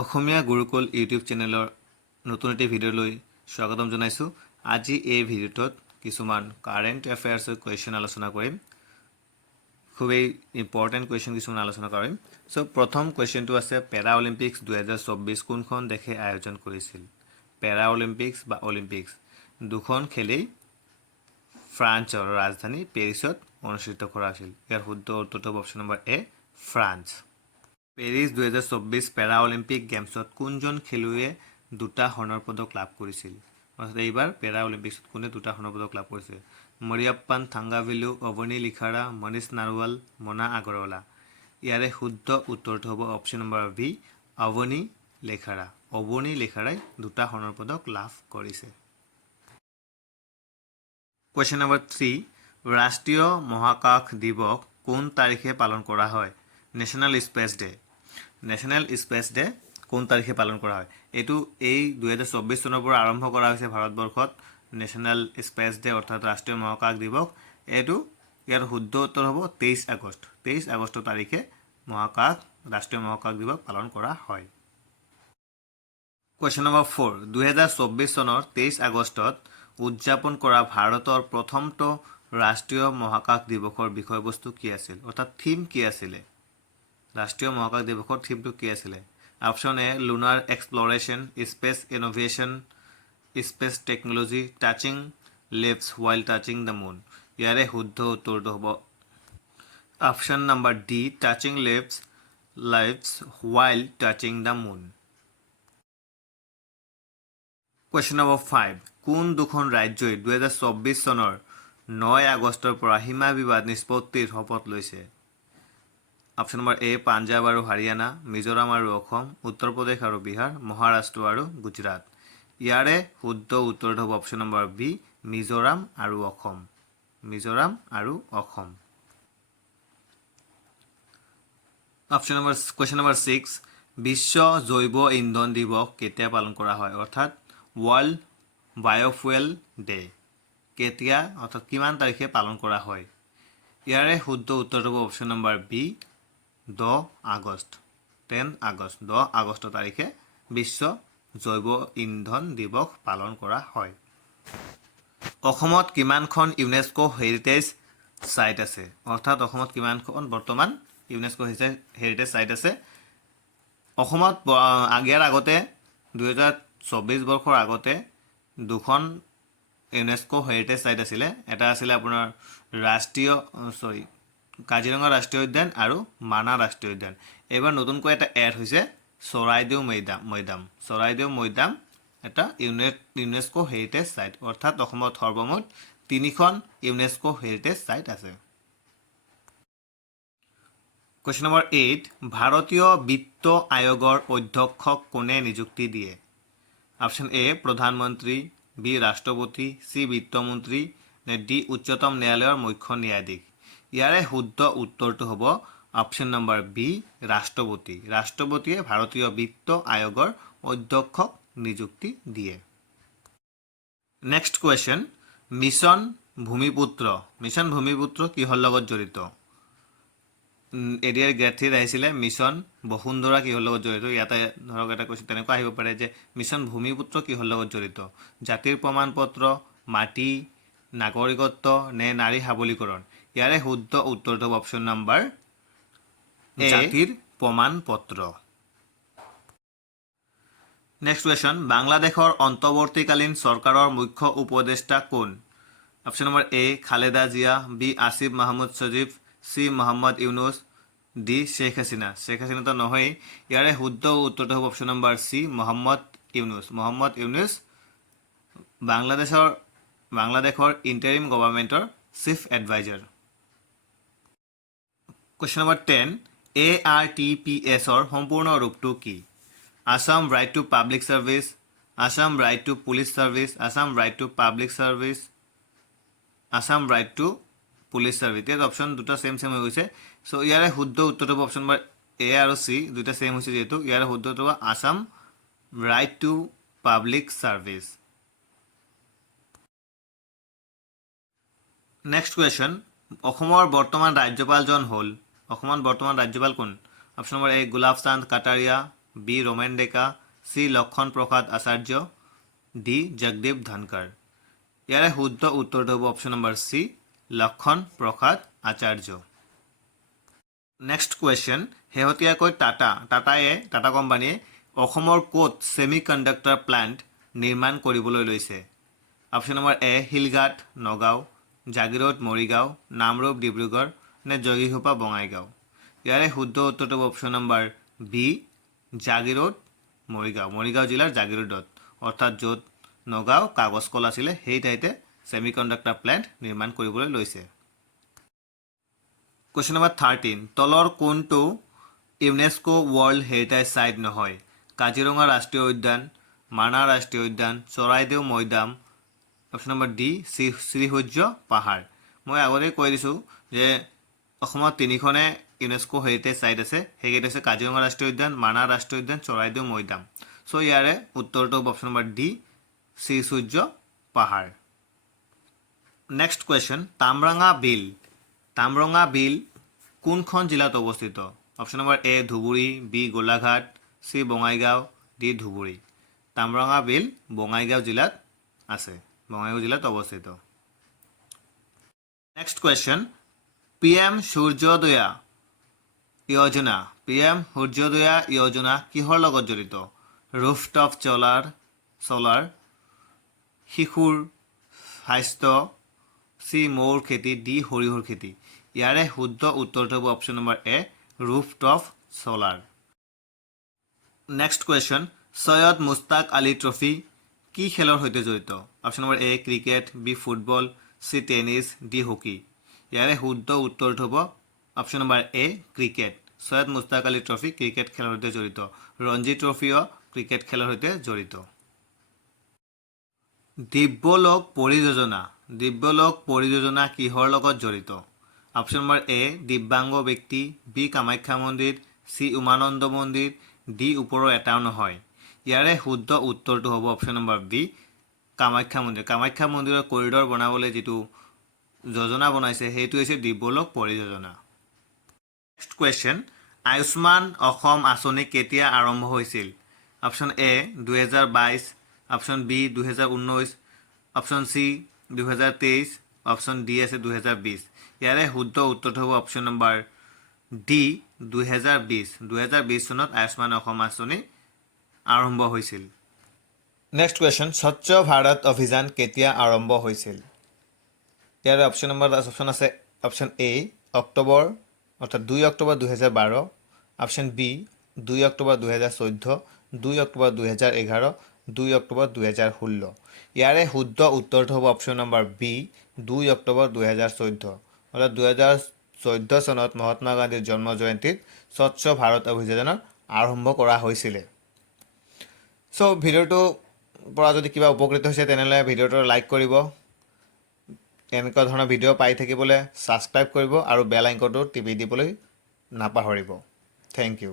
অসমীয়া gurukul YouTube চেনেলৰ নতুন এটি ভিডিঅ'লৈ স্বাগতম জনাইছোঁ। আজি এই ভিডিঅ'টোত কিছুমান কাৰেণ্ট এফেয়াৰ্ছৰ কুৱেশ্যন আলোচনা কৰিম। খুবেই ইম্পৰ্টেণ্ট কুৱেশ্যন কিছুমান আলোচনা কৰিম। প্ৰথম কুৱেশ্যনটো আছে পেৰা অলিম্পিক্স 2024 কোনখন দেশে আয়োজন কৰিছিল? পেৰা অলিম্পিক্স বা অলিম্পিক্স দুখন খেলেই ফ্ৰান্সৰ ৰাজধানী পেৰিছত অনুষ্ঠিত কৰা হৈছিল। ইয়াৰ শুদ্ধ উত্তৰটো হ'ব অপশ্যন নম্বৰ এ, ফ্ৰান্স। পেৰিছ 2024 পেৰা অলিম্পিক গেমছত কোনজন খেলুৱৈয়ে দুটা সোণৰ পদক লাভ কৰিছিল? অৰ্থাৎ এইবাৰ পেৰা অলিম্পিক্সত কোনে দুটা সোণৰ পদক লাভ কৰিছে? মৰিয়াপ্পান থাংগাভিলু, অৱনী লিখাৰা, মনীষ নাৰৱাল, মনা আগৰৱালা। ইয়াৰে শুদ্ধ উত্তৰটো হ'ব option number B, Avani Lekhara. Avani লেখাৰাই দুটা সোণৰ পদক লাভ কৰিছে। কুৱেশ্যন নম্বৰ 3, ৰাষ্ট্ৰীয় মহাকাশ দিৱস কোন তাৰিখে পালন কৰা হয়? National space day. National space day কোন তাৰিখে পালন কৰা হয়? এইটো এই 2024 চনৰ পৰা আৰম্ভ কৰা হৈছে ভাৰতবৰ্ষত নেশ্যনেল স্পেচ ডে অৰ্থাৎ ৰাষ্ট্ৰীয় মহাকাশ দিৱস। ইয়াৰ শুদ্ধ উত্তৰ হ'ব 23 আগষ্ট। 23 আগষ্ট তাৰিখে ৰাষ্ট্ৰীয় মহাকাশ দিৱস পালন কৰা হয়। কুৱেশ্যন নম্বৰ 4, 2024 চনৰ 23 আগষ্টত উদযাপন কৰা ভাৰতৰ প্ৰথমটো ৰাষ্ট্ৰীয় মহাকাশ দিৱসৰ বিষয়বস্তু কি আছিল? অৰ্থাৎ থিম কি আছিলে? ৰাষ্ট্ৰীয় মহাকাশ দিৱসৰ থিমটো কি আছিলে? Option A, lunar exploration, space innovation, space technology, touching lives while touching the moon. ইয়াৰে শুদ্ধ উত্তৰটো হ'ব option number D, touching lives while touching the moon. Question number 5, কোন দুখন ৰাজ্যই 2024 চনৰ 9 আগষ্টৰ পৰা সীমা বিবাদ নিষ্পত্তিৰ শপত লৈছে? অপশ্যন নম্বৰ এ, পাঞ্জাৱ আৰু হাৰিয়ানা, মিজোৰাম আৰু অসম, উত্তৰ প্ৰদেশ আৰু বিহাৰ, মহাৰাষ্ট্ৰ আৰু গুজৰাট। ইয়াৰে শুদ্ধ উত্তৰটো হ'ব অপশ্যন নম্বৰ বি, মিজোৰাম আৰু অসম। মিজোৰাম আৰু অসম। কুৱেশ্যন নম্বৰ 6, বিশ্ব জৈৱ ইন্ধন দিৱস কেতিয়া পালন কৰা হয়? অৰ্থাৎ ৱৰ্ল্ড বায়'ফুৱেল ডে কেতিয়া অৰ্থাৎ কিমান তাৰিখে পালন কৰা হয়? ইয়াৰে শুদ্ধ উত্তৰটো হ'ব অপশ্যন নম্বৰ বি, 10 আগষ্ট। 10 আগষ্ট 10 আগষ্ট তাৰিখে বিশ্ব জৈৱ ইন্ধন দিৱস পালন কৰা হয়। অসমত কিমানখন ইউনেস্কো হেৰিটেজ ছাইট আছে? অৰ্থাৎ অসমত কিমানখন বৰ্তমান ইউনেস্কো হেৰিটেজ ছাইট আছে? অসমত ইয়াৰ আগতে 2024 বৰ্ষৰ আগতে দুখন ইউনেস্কো হেৰিটেজ ছাইট আছিলে। এটা আছিলে আপোনাৰ কাজিৰঙা ৰাষ্ট্ৰীয় উদ্যান আৰু মানাহ ৰাষ্ট্ৰীয় উদ্যান। এইবাৰ নতুনকৈ এটা এড হৈছে চৰাইদেউ মৈদাম। চৰাইদেউ মৈদাম এটা ইউনেস্কো হেৰিটেজ ছাইট। অৰ্থাৎ অসমত সৰ্বমুঠ 3খন ইউনেস্কো হেৰিটেজ ছাইট আছে। কুৱেশ্যন নম্বৰ 8, ভাৰতীয় বিত্ত আয়োগৰ অধ্যক্ষক কোনে নিযুক্তি দিয়ে? অপশ্যন এ, প্ৰধানমন্ত্ৰী, বি, ৰাষ্ট্ৰপতি, চি, বিত্তমন্ত্ৰী, নে ডি, উচ্চতম ন্যায়ালয়ৰ মুখ্য ন্যায়াধীশ। ইয়াৰে শুদ্ধ উত্তৰটো হ'ব অপশ্যন নম্বৰ বি, ৰাষ্ট্ৰপতি। ৰাষ্ট্ৰপতিয়ে ভাৰতীয় বিত্ত আয়োগৰ অধ্যক্ষক নিযুক্তি দিয়ে। নেক্সট কুৱেশ্যন, মিছন ভূমিপুত্ৰ কিহৰ লগত জড়িত? ADRE গ্ৰেড 3 আহিছিলে মিছন বসুন্ধৰা কিহৰ লগত জড়িত? ইয়াতে ধৰক এটা কুৱেশ্যন তেনেকুৱা আহিব পাৰে যে মিছন ভূমিপুত্ৰ কিহৰ লগত জড়িত? জাতিৰ প্ৰমাণপত্ৰ, মাটি, নাগৰিকত্ব নে নাৰী সবলীকৰণ? ইয়াৰে শুদ্ধ উত্তৰটো হ'ব অপশ্যন নম্বৰ এ, জাতিৰ প্ৰমাণপত্ৰ। নেক্সট কুৱেশ্যন, বাংলাদেশৰ অন্তৱৰ্তীকালীন চৰকাৰৰ মুখ্য উপদেষ্টা কোন? Option number A, Khaleda Zia, B, Asif Mahmud Sajib, C, Mohammad Yunus, D, Sheikh Hasina. Sheikh হাছিনাটো নহয়েই। ইয়াৰে শুদ্ধ উত্তৰটো হ'ব option number C, Mohammad Yunus. Mohammad Yunus বাংলাদেশৰ ইণ্টাৰিম গভৰ্ণমেণ্টৰ চিফ এডভাইজাৰ। কুৱেশ্যন নম্বৰ 10, ARTPSৰ সম্পূৰ্ণ ৰূপটো কি? Assam right to public service, Assam right to police service, Assam right to public service, Assam right to police service. ইয়াত অপশ্যন দুটা ছেম হৈ গৈছে। চ' ইয়াৰে শুদ্ধ উত্তৰটো হ'ব অপশ্যন নম্বৰ এ আৰু চি, দুটা ছেম হৈছে যিহেতু। ইয়াৰে শুদ্ধ উত্তৰ হ'ব Assam right to public service. Next question, অসমৰ বৰ্তমান ৰাজ্যপালজন হ'ল? অসমৰ বৰ্তমান ৰাজ্যপাল কোন? অপশ্যন নম্বৰ এ, গুলাব চান্দ কাটাৰিয়া, বি ৰমেন ডেকা, চি লক্ষণ প্ৰসাদ আচাৰ্য, ডি জগদীপ ধনকাৰ। ইয়াৰে শুদ্ধ উত্তৰটো হ'ব অপশ্যন নম্বৰ চি লক্ষণ প্ৰসাদ আচাৰ্য। নেক্সট কুৱেশ্যন, শেহতীয়াকৈ টাটা কোম্পানীয়ে অসমৰ ক'ত ছেমি কণ্ডাক্টৰ প্লাণ্ট নিৰ্মাণ কৰিবলৈ লৈছে? Option number A Silghat Nagaon, Jagiroad Morigaon, Namrup Dibrugarh নে জগিঘোপা বঙাইগাঁও। ইয়াৰে শুদ্ধ উত্তৰটো হ'ব option number B Jagiroad Morigaon জিলাৰ জাগিৰোডত, অৰ্থাৎ য'ত নগাঁও কাগজ কল আছিলে সেই ঠাইতে ছেমি কণ্ডাক্টৰ প্লাণ্ট নিৰ্মাণ কৰিবলৈ লৈছে। কুৱেশ্যন নম্বৰ 13, তলৰ কোনটো ইউনেস্কো ৱৰ্ল্ড হেৰিটেজ চাইট নহয়? কাজিৰঙা ৰাষ্ট্ৰীয় উদ্যান, মানাহ ৰাষ্ট্ৰীয় উদ্যান, চৰাইদেউ মৈদাম, অপশ্যন নম্বৰ ডি শ্ৰীসূৰ্য পাহাৰ। মই আগতে কৈ দিছোঁ যে অসমত 3খনে ইউনেস্কো হেৰিটেজ চাইট আছে, সেইকেইটা হৈছে কাজিৰঙা ৰাষ্ট্ৰীয় উদ্যান, মানাহ ৰাষ্ট্ৰীয় উদ্যান, চৰাইদেউ মৈদাম। চ' ইয়াৰে উত্তৰটো হ'ব অপশ্যন নম্বৰ ডি শ্ৰীসূৰ্য পাহাৰ। নেক্সট কুৱেশ্যন, তামৰঙা বিল কোনখন জিলাত অৱস্থিত? Option number A Dhubri, B Golaghat, C Bongaigaon, D Dhubri. Tamranga বিল বঙাইগাঁও জিলাত আছে, বঙাইগাঁও জিলাত অৱস্থিত। Next question, PM Suryodaya Yojana কিহৰ লগত জড়িত? ৰুফটপ চলাৰ, শিশুৰ স্বাস্থ্য, চি মৌৰ খেতি, ডি সৰিয়হৰ খেতি। ইয়াৰে শুদ্ধ উত্তৰটো হ'ব option number A rooftop solar. Next question, Syed Mushtaq Ali trophy কি খেলৰ সৈতে জড়িত? Option number A cricket, B football, C tennis, D hockey. ইয়াৰে শুদ্ধ উত্তৰটো হ'ব option number A cricket. Syed Mushtaq Ali trophy cricket খেলৰ সৈতে জড়িত। ৰঞ্জী ট্ৰফিও ক্ৰিকেট খেলৰ সৈতে জড়িত। দিব্যলোক পৰিযোজনা কিহৰ লগত জড়িত? অপশ্যন নম্বৰ এ দিব্যাংগ ব্যক্তি, বি কামাখ্যা মন্দিৰ, চি উমানন্দ মন্দিৰ, ডি ওপৰৰ এটাও নহয়। ইয়াৰে শুদ্ধ উত্তৰটো হ'ব অপশ্যন নম্বৰ বি কামাখ্যা মন্দিৰ। কামাখ্যা মন্দিৰৰ কৰিডৰ বনাবলৈ যিটো যোজনা বনাইছে সেইটো হৈছে দিব্যলোক পৰিযোজনা। নেক্সট কুৱেশ্যন, আয়ুষ্মান অসম আঁচনি কেতিয়া আৰম্ভ হৈছিল? Option A 2022, option B 2019, option C 2023, option D আছে 2020। ইয়াৰে শুদ্ধ উত্তৰটো হ'ব অপশ্যন নম্বৰ ডি 2020 চনত আয়ুষ্মান অসম আঁচনি আৰম্ভ হৈছিল। নেক্সট কুৱেশ্যন, স্বচ্ছ ভাৰত অভিযান কেতিয়া আৰম্ভ হৈছিল? ইয়াৰ অপশ্যন আছে অপশ্যন এ অক্টোবৰ, অৰ্থাৎ 2 অক্টোবৰ 2012, অপশ্যন বি 2 অক্টোবৰ 2014, 2 অক্টোবৰ 2011, 2 অক্টোবৰ 2016। ইয়াৰে শুদ্ধ উত্তৰটো হ'ব অপশ্যন নম্বৰ বি 2 অক্টোবৰ 2014, অৰ্থাৎ 2014 চনত মহাত্মা গান্ধীৰ জন্ম জয়ন্তীত স্বচ্ছ ভাৰত অভিযানৰ আৰম্ভ কৰা হৈছিলে। চ' ভিডিঅ'টোৰ পৰা যদি কিবা উপকৃত হৈছে তেনেহ'লে ভিডিঅ'টো লাইক কৰিব, এনেকুৱা ধৰণৰ ভিডিঅ' পাই থাকিবলৈ ছাবস্ক্ৰাইব কৰিব আৰু বেল আইকনটো টিপি দিবলৈ নাপাহৰিব। Thank U.